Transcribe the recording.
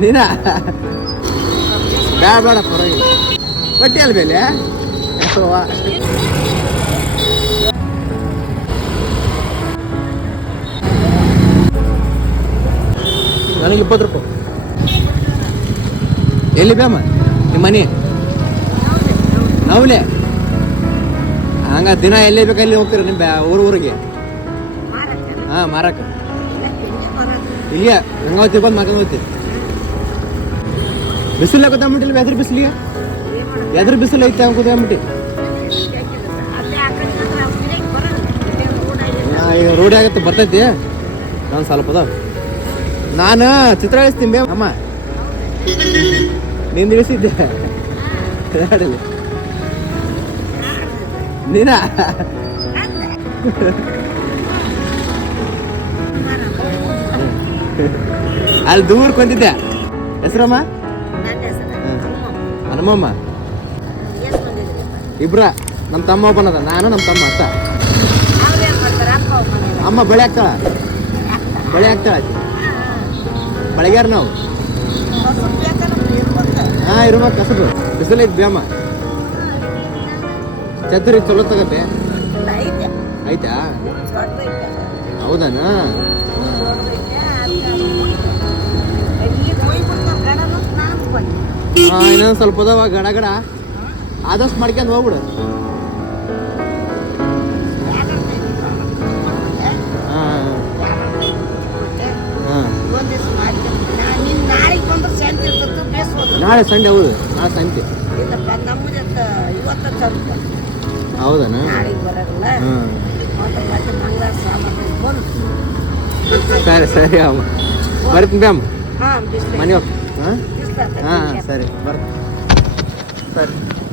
ನೀನ? ಬೇಡ ಬೇಡ ಪರವಾಗಿಲ್ಲ. ಬಟ್ಟೆ ಅಲ್ಲ ಅಥವಾ ನನಗೆ ಇಪ್ಪತ್ತು ರೂಪಾಯಿ. ಎಲ್ಲಿ ಬೇಮ ನಿಮ್ಮ ಮನೆ? ನಾವ್ಲೆ? ಹಂಗ ದಿನ ಎಲ್ಲಿ ಬೇಕಲ್ಲಿ ಹೋಗ್ತೀರ ನಿಮ್ಮ ಬ್ಯಾ- ಊರ್ ಊರಿಗೆ? ಹಾ ಮಾರಕ್ಕೆ. ಇಲ್ಲಿಯ ಹಂಗಾವತಿ ಬಂದು ಮಾತಾಡ್ತಿ ಬಿಸಿಲು ಗೊತ್ತಾಗ್ಬಿಟ್ಟಿಲ್ಲ ಎದ್ರ ಬಿಸಿಲಿಗೆ? ಎದ್ರ ಬಿಸಿಲು ಐತೆ ಅವ್ನು ಗೊತ್ತಾಗ್ಬಿಟ್ಟು ಈಗ ರೋಡಿ ಆಗತ್ತೆ, ಬರ್ತೈತಿ. ನಾನು ಸ್ವಲ್ಪ ಅದ ನಾನು ಚಿತ್ರ ಇಳಿಸ್ತೀನಿ ಅಮ್ಮ. ನಿಂದು ಇಳಿಸಿದ್ದೆ. ನೀನ? ಅಲ್ಲಿ ದೂರ ಕುಂತಿದ್ದೆ. ಹೆಸರಮ್ಮ? ಹನುಮಮ್ಮ. ಇಬ್ರ. ನಮ್ಮ ತಮ್ಮ ಒಬ್ಬನದ ನಾನು ನಮ್ಮ ತಮ್ಮ ಅತ್ತ ಅಮ್ಮ ಬಳೆ ಹಾಕ್ತಾಳ. ಬಳೆ ಹಾಕ್ತಾಳ ಬಳಗ್ಯಾರ ನಾವು. ಹಾ ಇರ್ಬೇಕು ಕಸಬು. ಬಿಸಿಲೈತಿ ಬ್ಯಾಮ. ಛತ್ರಿ ಚಲೋ ತಗತ್ತೆ. ಆಯ್ತಾ ಹೌದಾನ? ಇನ್ನೊಂದು ಸ್ವಲ್ಪ ಅದಾವ ಗಡ ಗಡ ಆದಷ್ಟು ಮಾಡ್ಕೊಂಡು ಹೋಗ್ಬಿಡು ಹಾ ಹಾ ನಾಳೆಗೆ ಬಂದ್ರೆ ಶಾಂತಿ ಇರ್ತದೆ ಬೇಸ್ಬೋದು ನಾಳೆ ಸಂಡೆ ಹೌದು ನಾಳೆ ಸಂತೆ ಇಲ್ಲಪ್ಪ ನಮ್ಮದು ಇವತ್ತ ಸ್ವಲ್ಪ ಹೌದನ ನಾಳೆಗೆ ಬರೋದಿಲ್ಲ ಹ್ಮ್ ಮತ್ತೆ ಮತ್ತೆ ಮಂಗಳವಾರ ಸಾಮಾನು ಬಂದು ಸರಿ ಸರಿ ಅಮ್ಮ ಬರ್ತೀನಿ ಬ್ಯಾಮ್ ಹಾಂ ಬಿಸ್ಲು ಮನೆ ಹೋಗಿ ಹಾಂ ಬಿಸ್ಲು ಹಾಂ ಸರಿ but